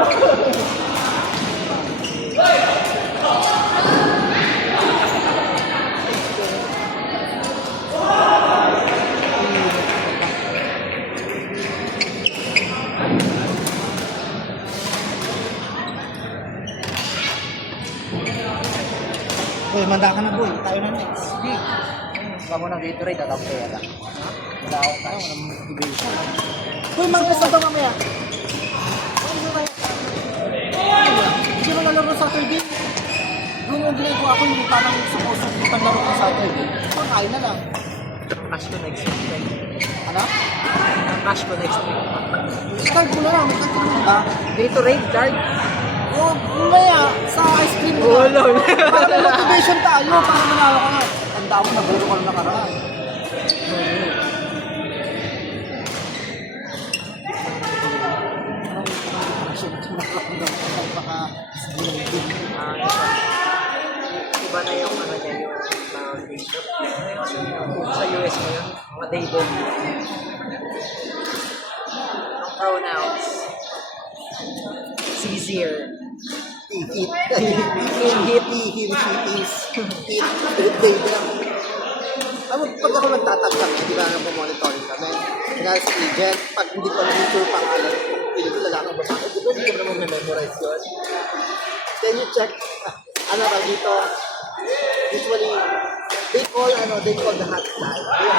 Boy, manda ka na boy. Tayo na next. Hindi. Wala mo ng Gatorade at ang pera. Wala akong tayo, walang motivation. Boy, mag-isa ba mamaya? Hindi mo nalaro Saturday. Yung ginagawa ko yung parang suppose yung panlaro ko Saturday. So, kain na lang. Cash ko next week. Ano? Cash ko next week. Card mo na lang. May card mo na ba? Gatorade card? O, mamaya, sa ice cream mo Oo, na. lol. Para may motivation tayo. Para manalo ka na. Tanda mo, naglaro ka na nakaraan. Iba na yung ano niya yung foundation. Sa US ngayon, mga day bomb. Ang pronouns. It's easier. Ihit. Ihit. Ihit. Ihit. Ano, pag ako nagtatanggap, di ba nang monitoring kami? Kaya sa agent, pag hindi ko namin sure pangalan, kung pili ko lalaki ba sa akin, di ba hindi ko naman memorize yun? Then you check, ano ba dito? Usually, they call the hotline. They yung automatic na hotline.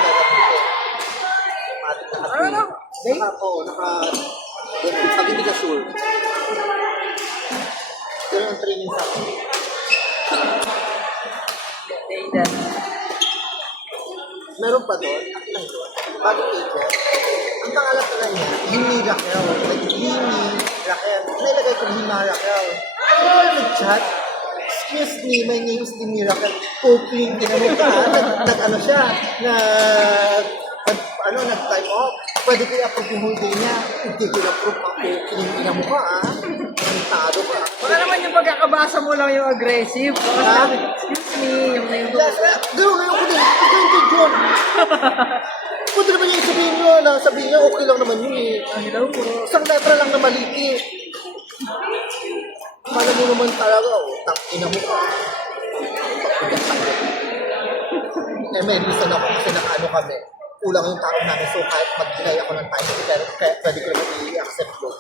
Ano? Pag hindi ka sure. Ganun ang training sa akin. Day that. Meron pa doon, at lang doon, bagong agent. Ang pangalan pala niya, Himi Raquel. Like, Himi Raquel. Nailagay ko Hima Raquel. Ito yung nag-chat. Excuse me, my name is Himi Raquel. Coping, tinanong ka. Nag-ano siya, nag-time off. Pwede ko i-approve yung whole day niya. Hindi ko i-approve ako. Kinina mo ka, Kantado ka. Baka naman yung pagkakabasa mo lang yung aggressive. Baka sabi, excuse me, yung na yung... Yes, gano'n ngayon ko din. Ito yung John. Pwede naman yung sabihin niya, okay lang naman yun eh. Hello po. Isang letra lang na maliki. Paano mo naman talaga, ina mo ka. May reason ako kasi nakaano kami. Kulang yung tao namin, so kahit mag-delay ako ng time, pero pwede ko naman i-accept yun.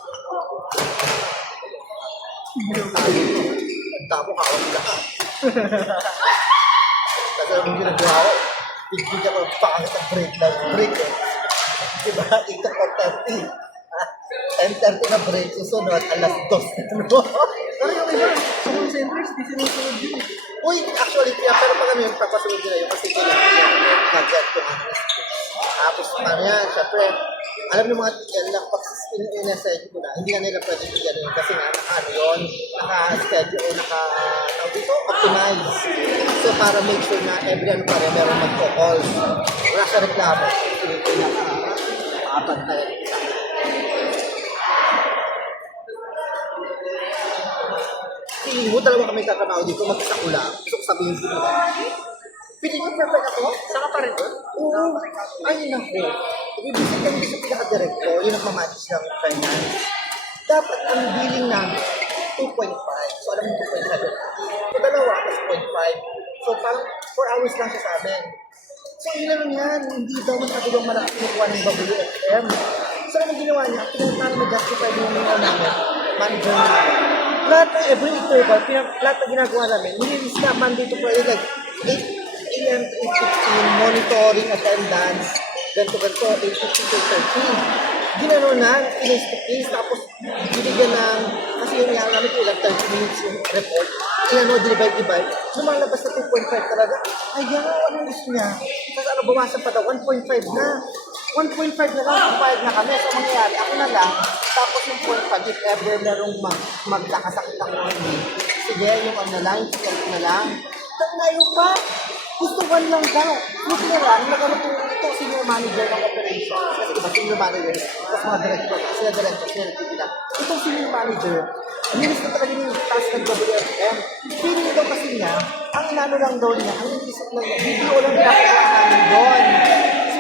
Nagtamo ka, ako ka. Kasi ang ginagawa ko, bigyan ko pangit ang break eh. Diba? 8 ako 30. 10:30 na break, susunod, alas 2. Pero yung iba, sa mga centers, di sinusunod yun eh. Uy, actually, pero pag ano yun, papasunod nila yun kasi kailangan nag-get ko ano. Tapos, paano yan, syempre, alam niyo mga lang, pag in-message ko na, hindi na nila pwede bigyan yun kasi nga, naka-ano yun, naka-schedule, optimize. So, para make sure na every ano pa rin, meron magpo-calls. Wala sa reklamo. Apat na rin. Feeling mo, dalawa kami katrabaho dito, mag-isa ko lang. Gusto ko sabihin ko na. Feeling mo perfect ako? Saka pa rin doon? Oo. Ay, naku. Ibig kami sa pinaka-director, yung nagmamanage ng finance. Dapat ang billing namin, 2.5. So, alam mo 2.5. So, dalawa, plus 0.5. So, parang 4 hours lang siya sa amin. So, ilan lang yan. Hindi daw magkagulong malaki kinukuha ng WFM. So, ano ginawa niya? Pinagkano mag-justify yung mga namin, manager namin. Lahat ng every interval, lahat na ginagawa namin, nililis na Monday to Friday, like 8 a.m. to 8:15, monitoring, attendance, ganito, 8:15 to 13. Ginano na, in-case, tapos binigyan ng, kasi yung nga namin ilang 30 minutes yung report, divide. Lumalabas na 2.5 talaga. Ayaw, anong gusto niya? Tapos ano, bumasan pa daw, 1.5 na. 1.5 na lang, pumayag na kami. So, mangyayari, ako na lang, tapos yung 0.5, if ever merong magkakasakit ako ng hindi. Sige, yung ano na lang, yung na lang. Ngayon pa, gusto 1 lang daw. Buti na lang, nagano po ito, senior manager ng operations. Kasi diba, senior manager, tapos mga director, sila nagpipila. Itong senior manager, nilis na talaga yung task ng WFM. Feeling daw kasi niya, ang inano lang daw niya, ang inisip lang niya, BPO lang ginagawa namin doon.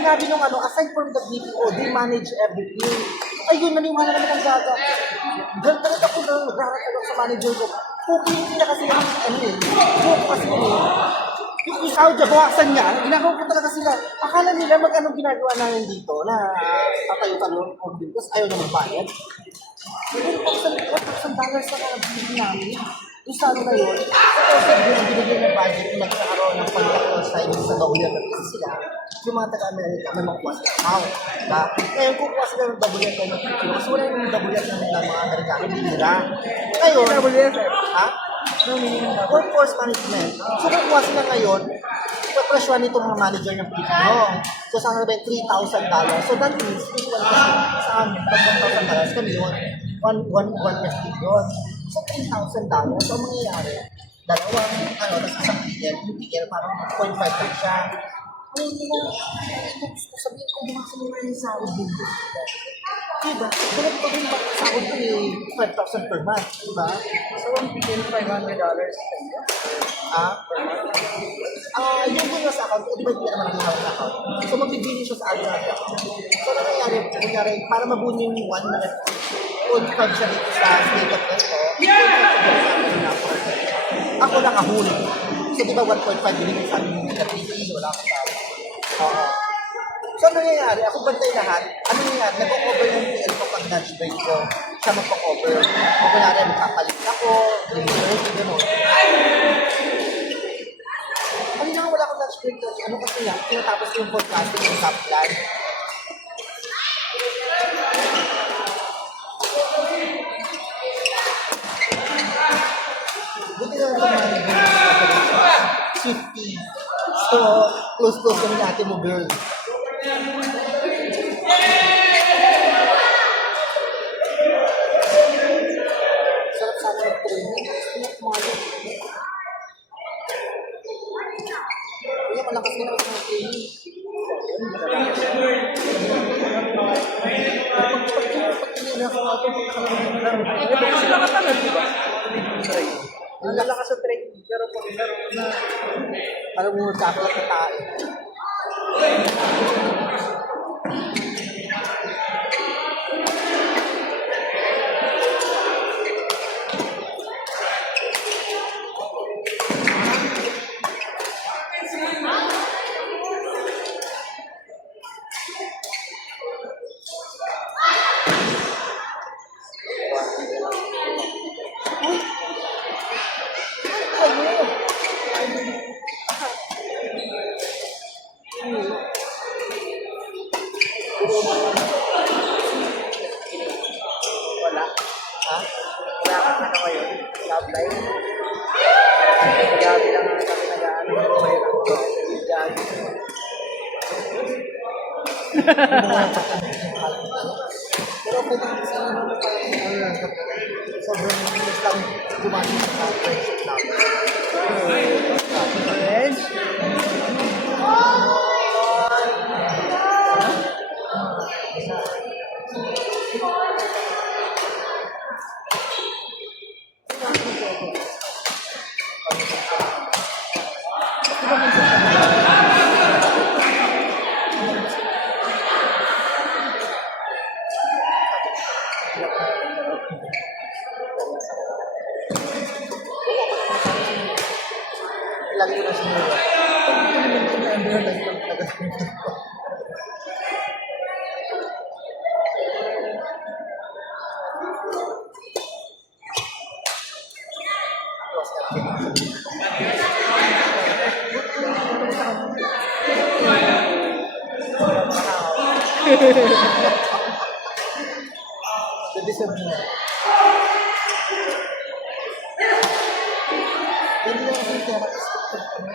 Sinabi nung aside from the BPO, they manage everything. Ayun, naniwala naman ang gaga. Ganun talaga ako na naghaharap sa manager ko. Puking na kasi ano eh. Puking kasi yung ikaw, bawasan niya, ginagawa ko talaga sila. Akala nila mag-anong ginagawa namin dito na tatayo-tayo ng dito, tapos ayaw na magbayad. $1,000 na nabili namin. Yung sa ano na yun, kasi binigyan ng budget na magkakaroon ng pagkakaroon signing sa WM kasi sila, yung mga taga-America, may makuha sa account. Diba? Ngayon, kukuha sila ng WM kayo ng Pilipino, kasi wala yung WM na nila mga Amerikano, bihira. Ngayon, WFM. ha? Workforce management. So, kukuha sila ngayon, ipapresyon nitong mga manager ng Pilipino. So, sana ba $3,000. So, that means, usual kasi sa amin, pag $1,000 kami yun, one festival yun. So, $3,000. So, ang mangyayari, dalawang, tapos isang tigil, yung tigil, parang 0.5 lang siya. Ay, hindi na, gusto sabihin ko, bumasa mo rin sa sahod dito. Diba? Dapat pa rin baka sahod ko eh, 5,000 per month, diba? So, ang bigyan $500 Yung din sa account, di ba hindi naman ang hawak na account? So, magbibili siya sa other account. So, nangyayari, para mabuno yung 1.5 siya dito sa state of Mexico, 1.5 siya dito sa akin na ako nakahuli. So, di ba 1.5 binigay sa amin yung kapitid, wala akong tao. Oo. So, ano nangyayari? Ako bantay lahat. Ano nangyayari? Nagko-cover yung PL ko pag lunch break ko. Siya magko-cover. O kunwari, magpapalit ako, delivery, gano'n. Kanina nga wala akong lunch break doon. Ano kasi yan? Tinatapos ko yung podcasting yung top line. Buti na lang mga Swifty. So, close-close kami ni ate mo, girl. Sarap sa akin ng training. Kaya malakas ka na sa mga training. Ang lalakas sa training, pero pag laro na, Parang mo magkakalat na tayo. wala. Ha? Wala kang ano ngayon, love life. Grabe lang ang kami nag-ano. Pero okay lang kasi ano na parang sobrang bilis lang gumamit sa friendship namin. Friends? Lagi ko na sinura. Deserve mo. Hindi lang kasi therapist ko kami.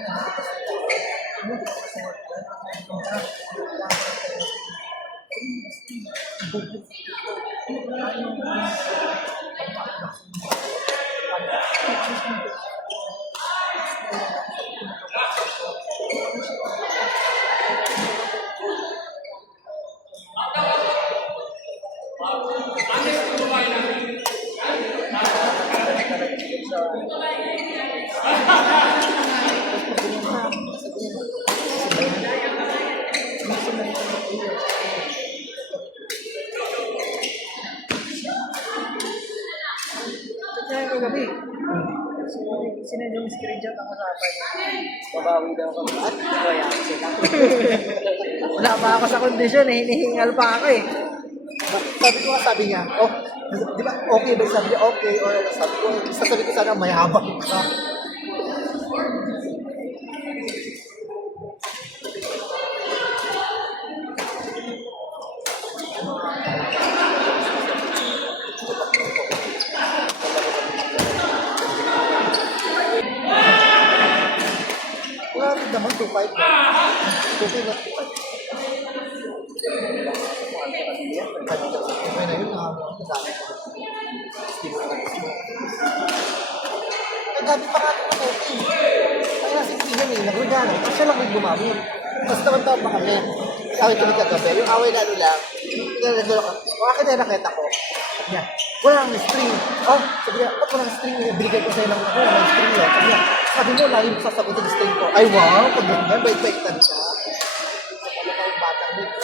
kagabi. Sinend yung screenshot ng usapan niya. Babawi daw kami. At kaya sila. Wala pa ako sa kondisyon eh. Hinihingal pa ako eh. Sabi niya, oh, di ba, okay ba? Sabi niya, okay. Or sabi ko sana mayabang ka. Wala rin naman, 2.5. 2.5 na. Okay na yun, nakakasama ko. Steve na gusto. Ay, gabi pa nga ito ng okay. Ay, nasa Steven eh, nagregano. Kasi siya lang yung gumamit. Mas naman pa kami. Away kami kagabi. Yung away lalo lang. Nagregano ka. O, akin na yung nakita ko. Sabi niya, wala nang string. Oh, sabi niya, ba't walang string? Binigay ko sa'yo ng ako, walang string yun. Sabi mo, lagi mo sasagutin yung string ko. Ay, wow, pag ganyan, bait-baitan siya. Ano ka yung batang dito?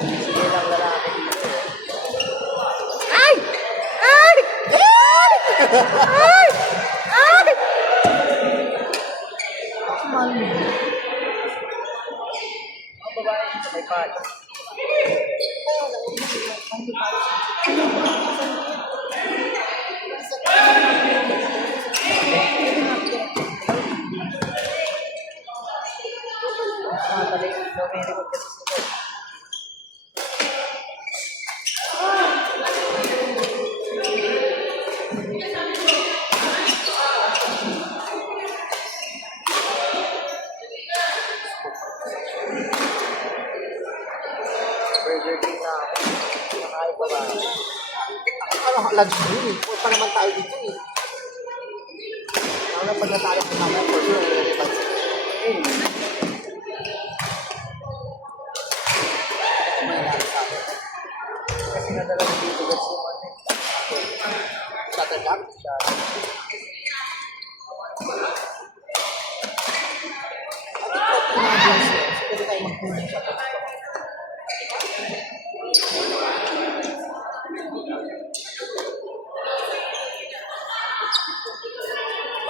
Sige lang lalaki dito. Ay! Ay! Ay! Ay! Ako mahal mo. Ang babae sa may pala. Nakatali, no, may remote kasi sila. Burger King na ako. Nakain pa ba? Ano, lunch din eh. Huwag pa naman tayo dito eh. Ano na pag natalo ko naman, for sure, relevant. Eh, May nangyari sa akin. kasi nadala ko dito guys yung ano eh. Shutterlock? Siya. Mga games eh. So, pwede tayo mag-pooling sa pag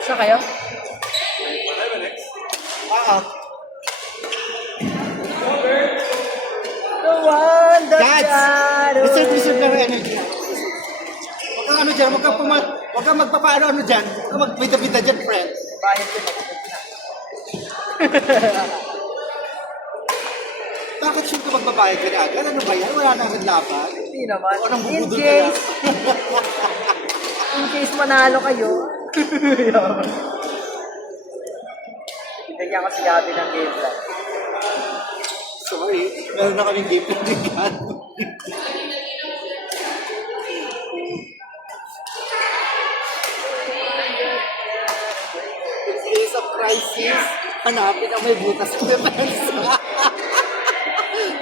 Siya kayo? The one that Guys, reserve na yung energy. Huwag kang ano dyan, huwag kang magpapaano dyan. Huwag kang magbita-bita dyan, friend. Bayad ko na. Bakit sure ka magbabayad ka na agad? Ano ba yan? Wala na agad laban. Hindi naman. O, nang In bubudol ka na. case, in case manalo kayo, bigyan ko si Gabi ng game plan. Sorry, meron na kaming game plan din yan. In case of crisis, hanapin ang may butas sa depensa.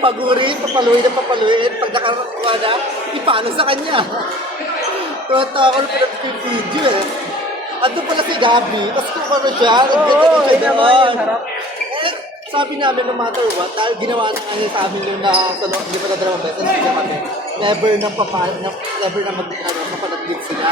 Pagurin, papaluin. Pag nakakakuha na, ipalo sa kanya. Tuwata ko na pinag video eh. Ando pala si Gabi, tapos kung ano siya, nagkagano siya yun naman doon. yung harap. Eh, sabi namin no matter what, dahil ginawa na kanya sa amin yung nasa loob, hindi pa na dalawang beses, hindi kami, never na mapanaglit sila.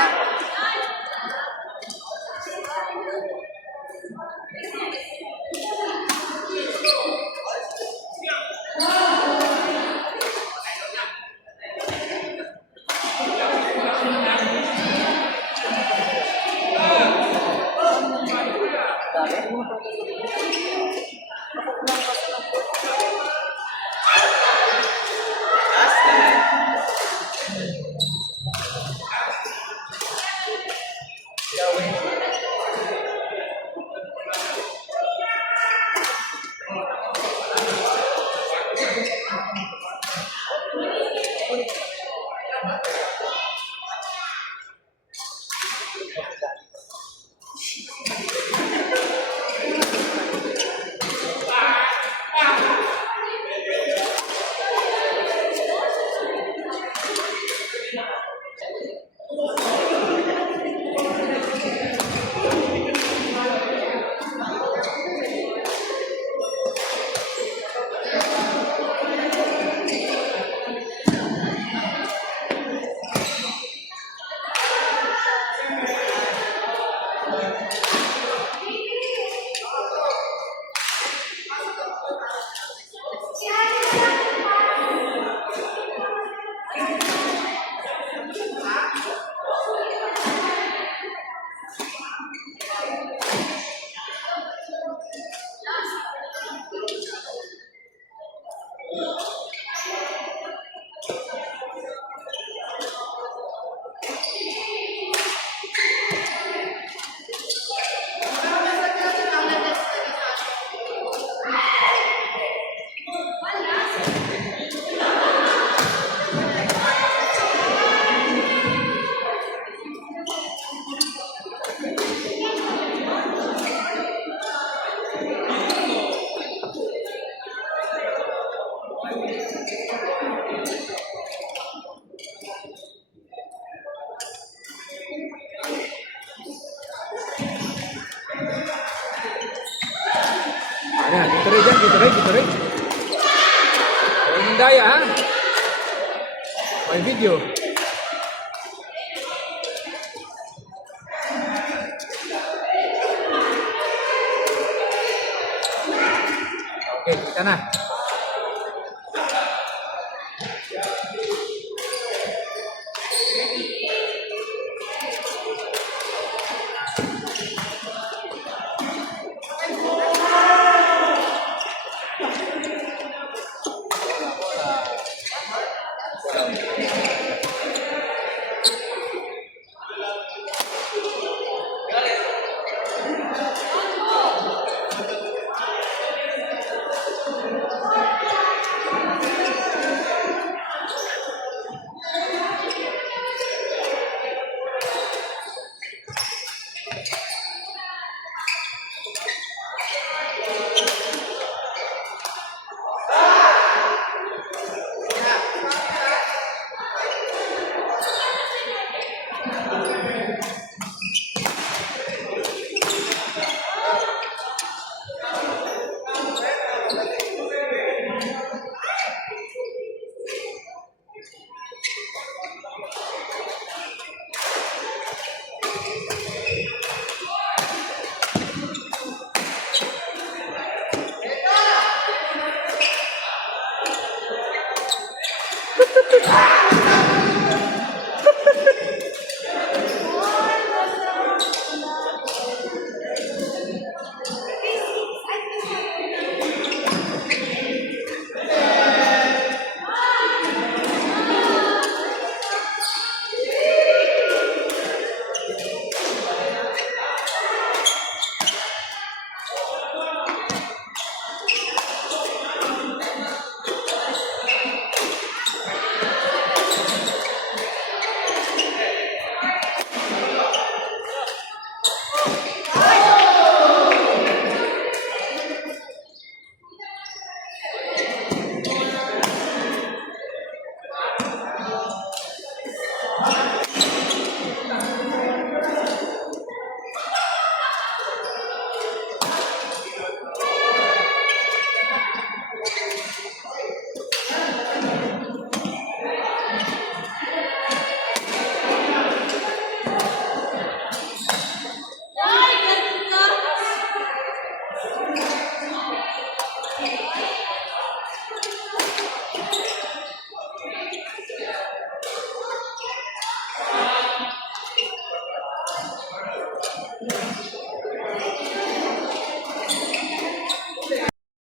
Ayan, dito rin dyan, dito rin, dito rin. Huwag mong daya, ha? May video. Okay, kita na.